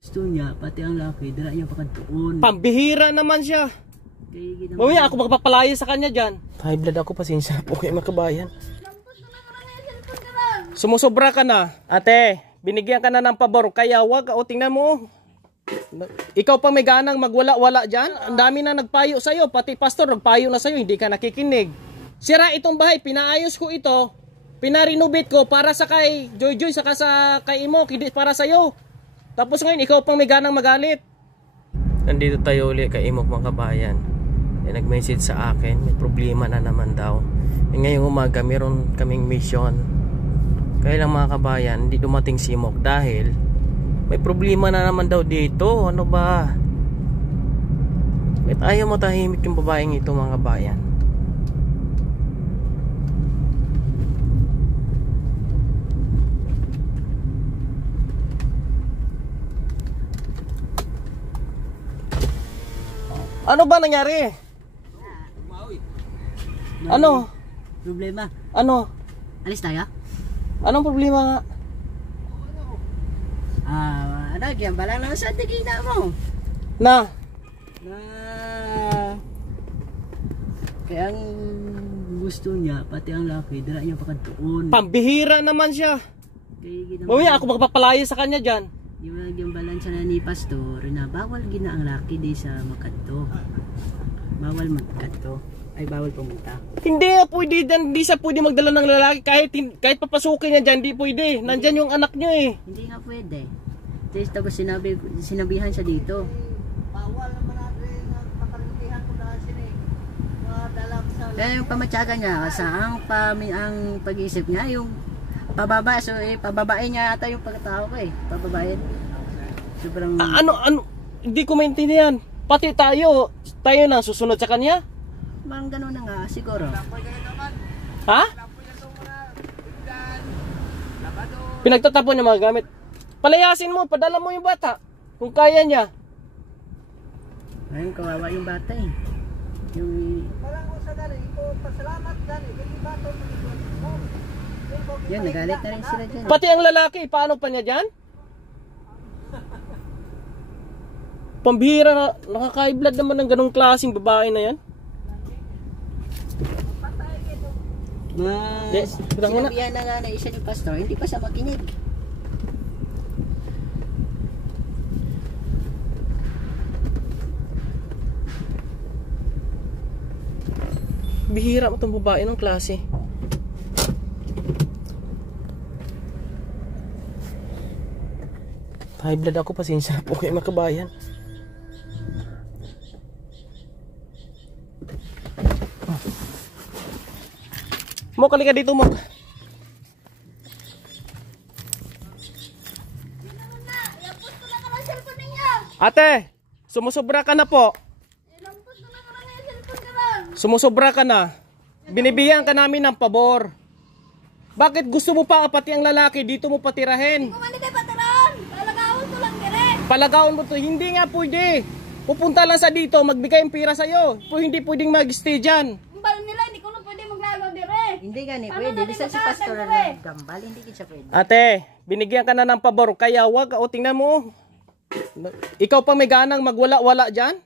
Gusto niya, pati ang laki, dala niya pakadtuon. Pambihira naman siya. Mamaya ako magpapalaya sa kanya dyan. High blood ako, pasensya po kayo makabayan. Sumusobra ka na. Ate, binigyan ka na ng pabor, kaya wag, o tingnan mo. Ikaw pa may ganang magwala-wala dyan. Ang dami na nagpayo sa'yo, pati pastor nagpayo na sa'yo, hindi ka nakikinig. Sira itong bahay, pinaayos ko ito. Pinarenovate ko para sa kay Joy Joy, saka sa kay Imo, para sa'yo. Tapos ngayon, ikaw pang may ganang magalit. Nandito tayo ulit kay Imok mga kabayan. Nag-message sa akin, may problema na naman daw. Ngayong umaga, meron kaming mission. Kaya lang mga kabayan, hindi dumating si Imok dahil may problema na naman daw dito. Ano ba? Bakit ayaw matahimik yung babaeng ito mga kabayan? Ano ba nangyari? Ano? Problema. Ano? Alis tayo? Anong problema nga? Yan pala lang sa tigina mo. Na? Kaya ang gusto niya, pati ang laki, dala niya pakadtuon. Pambihira naman siya. Mamaya ako magpapalaya sa kanya dyan. Yung balansa na ni pastor na bawal gina ang laki di sa makadto. Bawal magkadto. Ay bawal pumunta. Hindi nga pwede dyan, hindi siya pwede magdala ng lalaki kahit papasukin niya dyan, hindi pwede. Nandyan yung anak niyo eh. Hindi nga pwede. Tapos sinabihan siya dito. Bawal naman natin pakarintihan ko na siya eh. Kaya yung pamatyaga niya, ang pag-iisip niya, yung pababa, so pababain niya ata yung pagkatao ko eh. Pababain. Sobrang... Ano? Hindi ko maintindihan. Pati tayo na susunod sa kanya? Parang gano'n na nga, siguro. Ha? Pinagtatapon niya mga gamit. Palayasin mo, padala mo yung bata. Kung kaya niya. Ayun, kawawa yung bata eh. Yung... Yan, nagalit na rin sila dyan. Pati ang lalaki, paano pa niya dyan? Pambihira na, nakaka-blood naman ng ganong klaseng babae na yan. Sinabihan na nga na isa ni pastor, hindi pa siya makinig. Bihira mo itong babae ng klase. High blood ako, pasensya po kayo makabayan. Mok, halika dito, Mok. Ate, sumusobra ka na po. Sumusobra ka na. Binibigyan ka namin ng pabor. Bakit gusto mo pa pati ang lalaki dito mo patirahin? Hindi ko man kayo patirahan. Palagawin ko lang dire. Palagawin mo to, hindi nga pwede. Pupunta lang sa dito, magbigay ng pira sa'yo. Hindi pwedeng mag-stay dyan. Ang bal nila, hindi ko na pwede maglagaw dire. Hindi gani pwede, bisa si pastor na gambal, hindi siya pwede. Ate, binigyan ka na ng pabor, kaya wag, o tingnan mo. Ikaw pa may ganang magwala-wala dyan?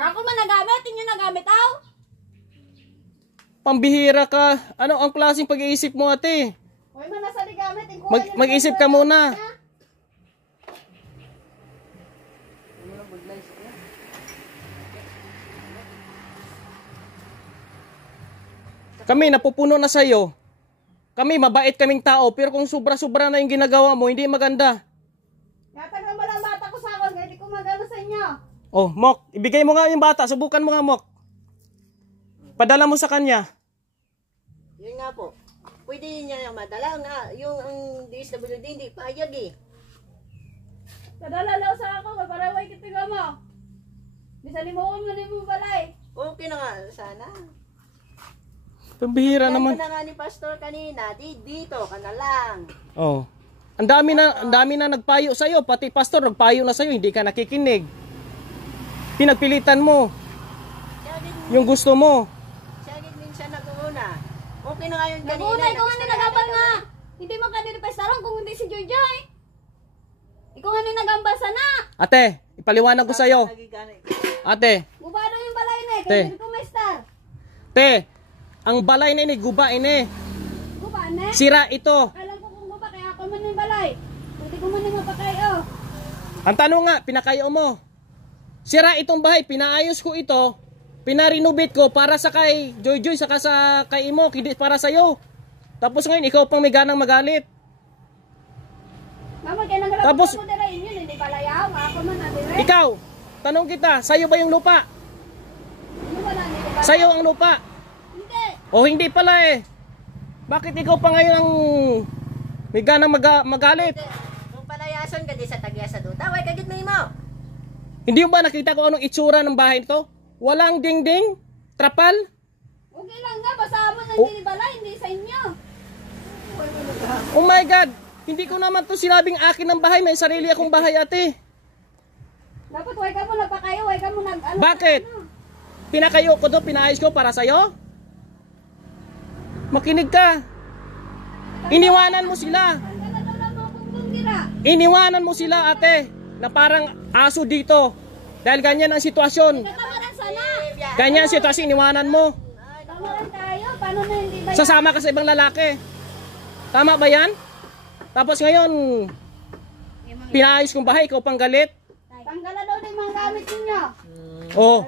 Ako man nagamit, inyo nagamit aw. Pambihira ka. Ano ang klaseng pag-iisip mo, ate? Hoy man nasa di gamit, Mag-isip ka muna. Kami napupuno na sa'yo. Kami mabait kaming tao, pero kung sobra-sobra na yung ginagawa mo, hindi maganda. Yatag naman ang bata ko sa akin, hindi ko magano sa inyo. Oh, Mok, ibigay mo nga yung bata, subukan mo nga, Mok. Padala mo sa kanya. Yun nga po. Pwede niya yung madala nga. Yung ang DSWD hindi payag eh. Kadalalaw sa ako, paparaway kitiga mo. Bisan mo mo balay. Okay na nga, sana. Pambihira naman. Kaya na nga ni pastor kanina, dito ka na lang. Oh. Ang dami na nagpayo sa'yo, pati pastor nagpayo na sa'yo, hindi ka nakikinig. Pinagpilitan mo. Yung gusto mo. Siya minsan nag-uuna. Okay na nga yun kanina. Nagunay ko nga nilagabal nga. Hindi mo kanina pa sarang kung hindi si Joy Joy. Ikaw nga nagambasa na. Ate, ipaliwanag ko sa'yo. Ate, Gubado yung balay na eh. Te. Kaya ko may star. te, ang balay na ini, guba ini. Guba na. Sira ito. Alam ko kung guba kaya ako man yung balay. Pwede ko man yung mapakayo. Ang tanong nga, pinakayo mo. Sira itong bahay, pinaayos ko ito. Pinarinovate ko para sa kay Joy Joy, saka sa kay Imo, hindi para sa'yo. Tapos ngayon, ikaw pang may ganang magalit. Mama, kaya nagalapit Tapos- ako dira inyo. Hindi balayaw. Ako man na dire. Ikaw, tanong kita, sa'yo ba yung lupa? Ano wala, hindi balayaw. Sa'yo ang lupa? Hindi. O hindi pala eh. Bakit ikaw pa ngayon ang may ganang magalit? Kung palayason ka di sa tagya sa duta, way kagit may mo. Hindi mo ba nakita ko anong itsura ng bahay ito? Walang dingding, trapal. Okay lang nga. Basta mo na Oh. hindi balay. Hindi sa inyo. Oh my God! Hindi ko naman to sinabing akin ng bahay. May sarili akong bahay, ate. Dapat way ka mo nagpakayo. Way ka mo nag... Ano, Bakit? Ano? Pinakayo ko to, pinaayos ko para sa'yo? Makinig ka. Iniwanan mo sila. Ang ganda daw lang mga bumbong dira. Iniwanan mo sila, ate. Na parang aso dito. Dahil ganyan ang sitwasyon. Katamaran sana. Ganyan ang sitwasyon, iniwanan mo. Tamaran tayo. Paano na hindi ba Sasama ka sa ibang lalaki. Tama ba yan? Tapos ngayon, pinaayos kong bahay, ikaw pang galit. Tanggalan daw din mga gamit ninyo. Oh,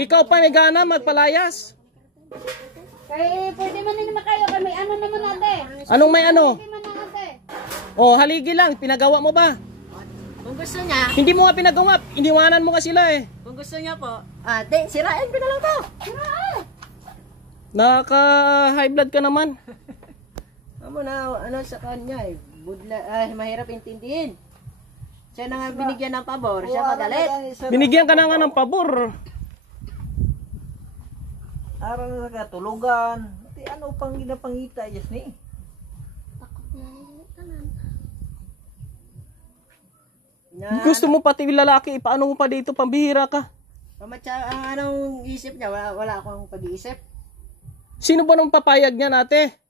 ikaw pa may gana magpalayas. Kaya pwede man din makayo. Kaya may ano naman ate. Anong may ano? Hindi man na ate. Oh, haligi lang, pinagawa mo ba? Kung gusto niya, Hindi mo nga pinagawa, iniwanan mo nga sila eh. kung gusto niya po, sirain ko na lang to. Nakaka-high blood ka naman. Amo na, ano sa kanya eh, mahirap intindihin. Siya na nga binigyan ng pabor, siya magalit. Binigyan ka na nga ng pabor. Aral na sa katulugan. Ati ano pang ginapangita yes ni? Gusto mo pati lalaki, paano mo pa dito, pambihira ka? Pamatsa, ang anong isip niya, wala akong pag-iisip. Sino ba nang papayag niyan, ate?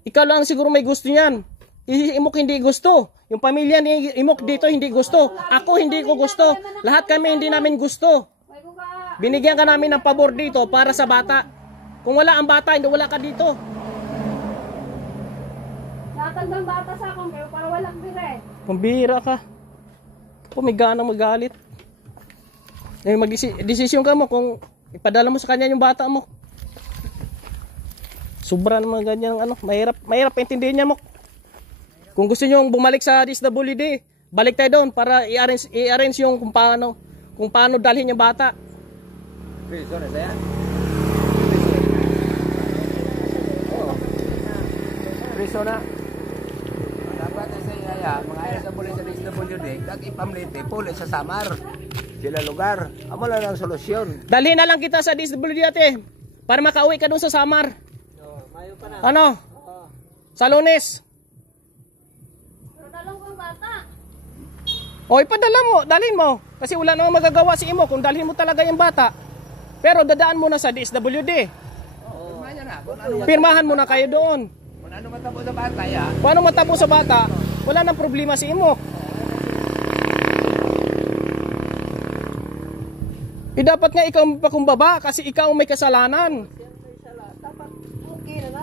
Ikaw lang siguro may gusto niyan. Imok hindi gusto. Yung pamilya ni Imok dito hindi gusto. Ako hindi ko gusto. Lahat kami hindi namin gusto. Way ko ka. Binigyan ka namin ng pabor dito para sa bata. Kung wala ang bata, hindi wala ka dito. Nakatandang bata sa akong kayo para walang dire. Pambihira ka. Kung may gana magalit. Eh, mag-desisyon ka mo kung ipadala mo sa kanya yung bata mo. Sobra naman ganyan ano, mahirap intindihin niya mo. Kung gusto niyo bumalik sa DSWD, balik tayo doon para i-arrange yung kung paano dalhin yung bata. Priso na yan. Priso na. Dapat sa iya, mga ayos sa pulis sa DSWD, kag ipamliti pulis sa Samar. Sila lugar. Amo lang ang solusyon. Dalhin na lang kita sa DSWD ate para makauwi ka doon sa Samar. Ano? Sa Lunes. Pero dalawang kong bata. O ipadala mo, dalhin mo. Kasi wala namang magagawa si Imo kung dalhin mo talaga yung bata. Pero dadaan mo na sa DSWD. Pirmahan na. Kung ano, Pirmahan mo na kayo doon. kung ano matabo sa bata ya. Paano matabo sa bata? Wala nang problema si Imo. Dapat nga ikaw pakumbaba kasi ikaw ang may kasalanan. Okay na na.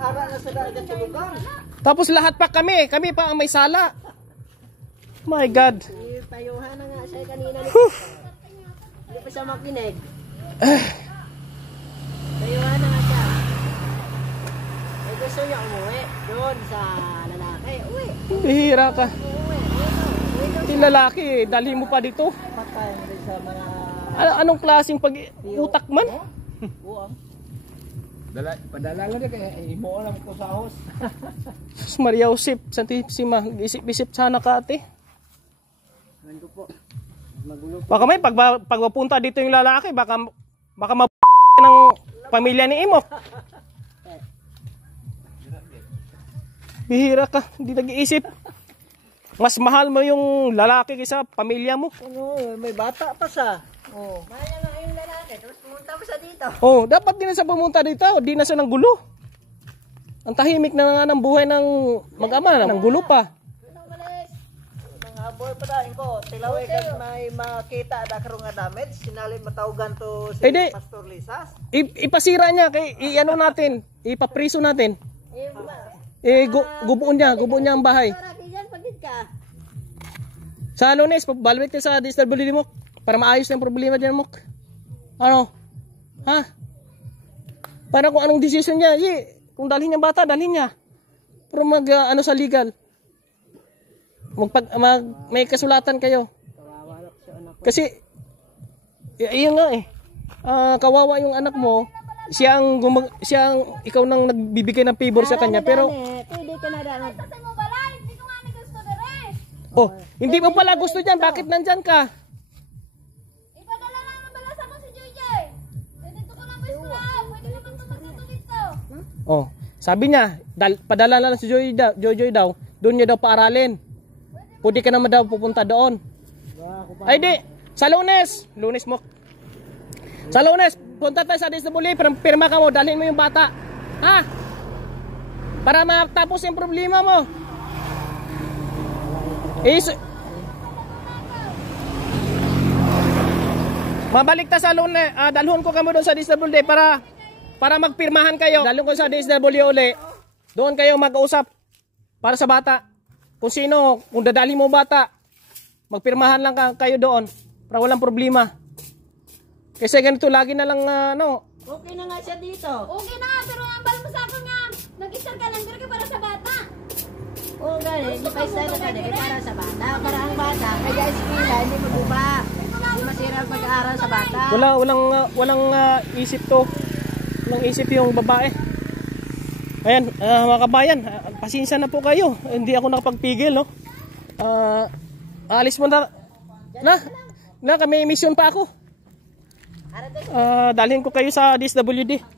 Ara na sa katulugan. Tapos lahat pa kami pa ang may sala. My God. Payuhan na nga siya kanina. Hindi pa siya makinig. Payuhan na nga siya. Ay gusto niya umuwi doon sa lalaki. Uwi. Bihira ka. Uwi. Yung lalaki, dalhin mo pa dito. Patay rin sa mga Anong klaseng pag-utak man? buwang. Padala nga na kaya imo lang ko sa host. Sus Maria Josep, Santissima, isip-isip sana ka ate. Ano po? Magulo. Baka may pagpapunta dito yung lalaki, baka ng pamilya ni Imo. Bihira ka, hindi nag-iisip. Mas mahal mo yung lalaki kaysa pamilya mo. Ano, may bata pa sa. Oh. Mahal na nga yung lalaki. Tapos pumunta mo sa dito. Oh, dapat din na sa pumunta dito, di na siya ng gulo. Ang tahimik na nga ng buhay ng mag-ama, ng gulo pa. Ano malis? boy pa dahin ko. Tilaway kad may makita da karon nga damage, sinali matawgan to si Eh, di. Pastor Lisas. Ipasira niya kay iano natin, ipapriso natin. Gubuon niya ang bahay. Sa Lunes, balwit niya sa DSWD mo para maayos yung problema diyan mo. Ano? Ha? Para kung anong decision niya, kung dalhin niya bata, dalhin niya. Pero ano sa legal. May kasulatan kayo. Kasi iyon nga kawawa yung anak mo, siyang ikaw nang nagbibigay ng favor sa kanya pero Pwede ka na daw. Sa mo balay, hindi ko nga ni gusto dire. oh, hindi mo pala gusto diyan, bakit nandyan ka? Ipadala lang ng balas ako si JJ. Dito ko lang gusto na. Pwede naman tumatito dito. Oh, sabi niya, padala lang si Jojoy daw, doon niya daw paaralin. Pwede ka naman daw pupunta doon. Ay di, sa Lunes mo. Sa Lunes, punta tayo sa DSWD, pirma ka mo, dalhin mo yung bata. Ha? Para matapos yung problema mo. Mabalik ta sa Lunes, dalhon ko kamo doon sa DSWD para magpirmahan kayo. Dalhon ko sa DSWD uli. Doon kayo mag-usap para sa bata. Kung sino, kung dadali mo bata, magpirmahan lang kayo doon para walang problema. Kasi ganito lagi na lang Okay na nga siya dito. Okay na, pero ang bal mo sa ako nga. Nag-isar ka lang, pero para sa bata. Oo, gani. Hindi pa isa na gani. Para sa bata. Para ang bata. Kaya eskwela, hindi maguba. Hindi masira ang pag-aaral sa bata. Walang isip to. Walang isip yung babae. Ayan, mga kabayan, pasensya na po kayo. Hindi ako nakapagpigil, no? Alis mo na. Kami mission pa ako. Dalhin ko kayo sa DSWD.